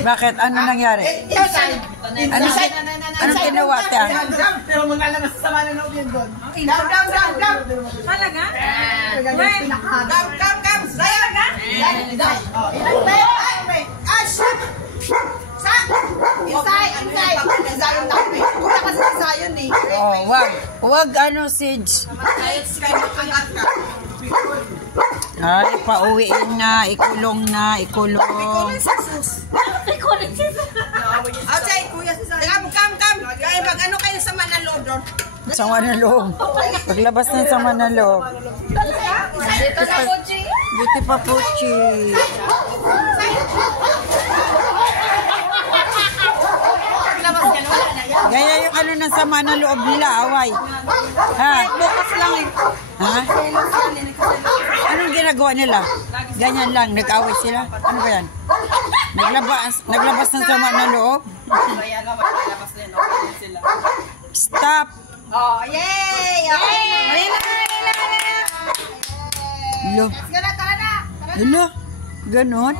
Bakit? Ano nangyari? Anong ginawa tayo? Pero mag-alam sa sama na loob yan doon. Down. Talaga? Come. Sayo na? Inside. Wala kasi si Zion eh. Oh, wag ano, Sids. Ay, pauwiin na, ikulong. Outside, kuya si Zion. Come. Kaya mag-ano kayo sa Manalo doon? Sa Manalo. Paglabas na sa Manalo. Dito sa Puchi. Dito pa Puchi. Gaya yung ano na sama ng loob nila, away. Ha? Bukas lang eh. Ha? Anong ginagawa nila? Ganyan lang, nag-away sila? Ano ba yan? Naglabas ng sama ng loob? Stop! Oh, yay! Lo. Lo. Ganon?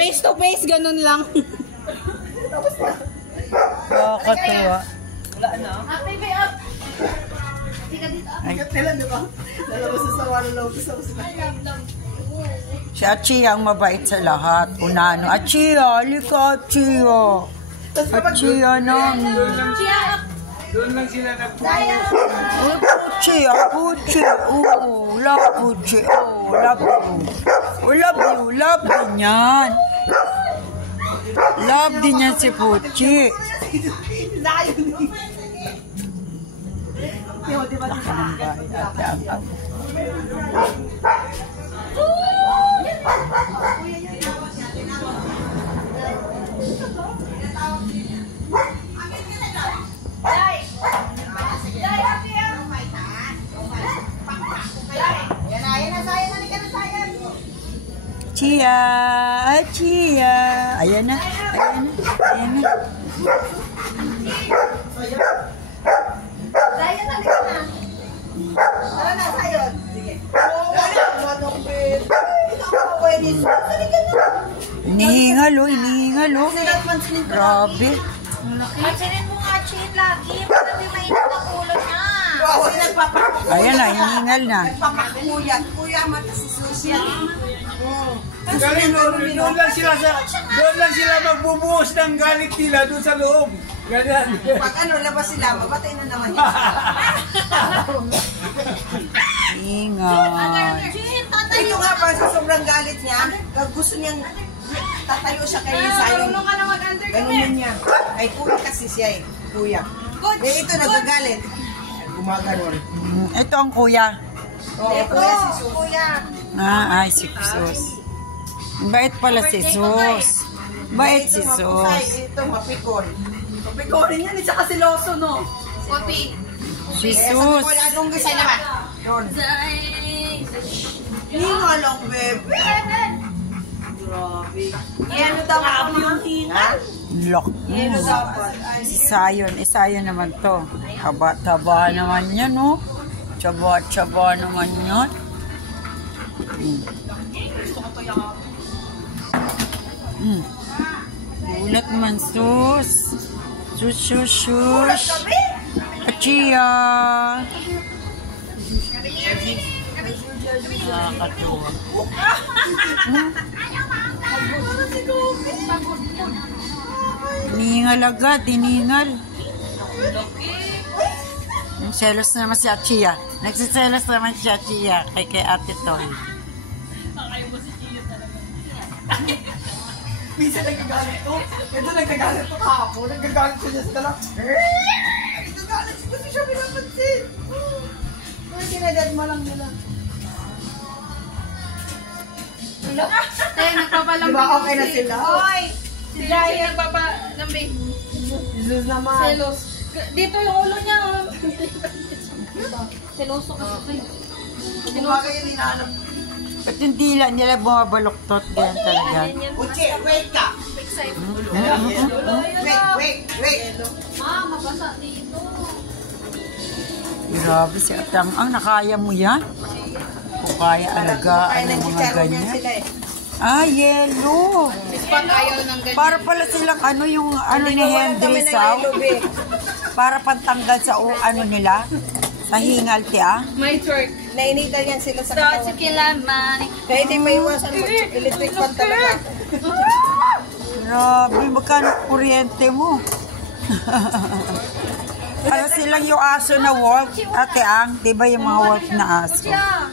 Face to face, ganun lang. Katuwa. Wala na. Ay. Nila, di ba? Lalabas sa sama na loob. Si Achia ang mabait sa lahat. Unano. Achia, halika Achia. Achia namin. Doon lang sila Puchi. Oh, love Puchi. Oh, love you. Love din yan. Love din yan si Puchi. Achia. Ayan na. Zion, halika na. Tara na, Zion. Sige. Inihingal oh. Grabe. Pansinin mo nga, Chin, lagi. Pagkabi mainit ang ulo niya. Ayan na, hinihingal na. Kuya, matasusus yan. Doon lang sila magbubuhos ng galit nila doon sa loob. Ganyan. Pag labas sila, mabatay na naman yan. Ingat. Ito nga pa, sa sobrang galit niya, gusto niyang tatayo siya kay Zion. Ganun niya. Ay, kuya kasi siya eh. Kuya. Ito, nagagalit. Gumaganon. Ito ang kuya. Kuya si Sus. Ay, si Sus. Bait pala si Sus. Bait si Sus. Ito, mapikon. Mapikonin yan, isa kasi loso, no? Papi. Si Sus. Anong gusto niya? Doon. Hingalong, bebe. Grabe. Yan daw ako yung hingal. Lock. Isayon naman to. Taba naman yan, no? Tsaba naman yan. Ulat naman, Sus. Sus. Achia. Nakakatuwa. Tiningal. Nagselos naman si Achia. Nagsiselos naman si Achia kay Ate Toy. Minsan nagkagalit to. Ito nagkagalit to kahapon. Nagkagalit siya sa dala. Nagkagalit siya kasi siya pinapansin. Ay, ginagad mo lang nila. Nagpapalambing. Diba okay na sila? Hoy! Si Jai nagpapalambing. Jesus naman. Selos. Dito yung ulo niya. Seloso kasi ito. Diba kayo ninahanap? Ba't yung dila nila bumabaluktot din talaga? Uche, wait ka. Wait. Mabasa dito. Grabe si Atang. Nakaya mo yan? Kung kaya alagaan ng mga ganyan. Ah, yellow. Spot ayaw ng ganyan. Para pala silang ano yung ano ni Henry Sao. Para pantanggal sa ano nila. Sa hingal tiya. My twerk. Nainitan yan sila sa Start katawan. to kill a man. Kaya hindi maiwasan mag-electric fan talaga. Grabe, magkano kuryente mo? Ano silang yung aso na wolf? Ate Ang, di ba yung mga wolf na aso? Yeah.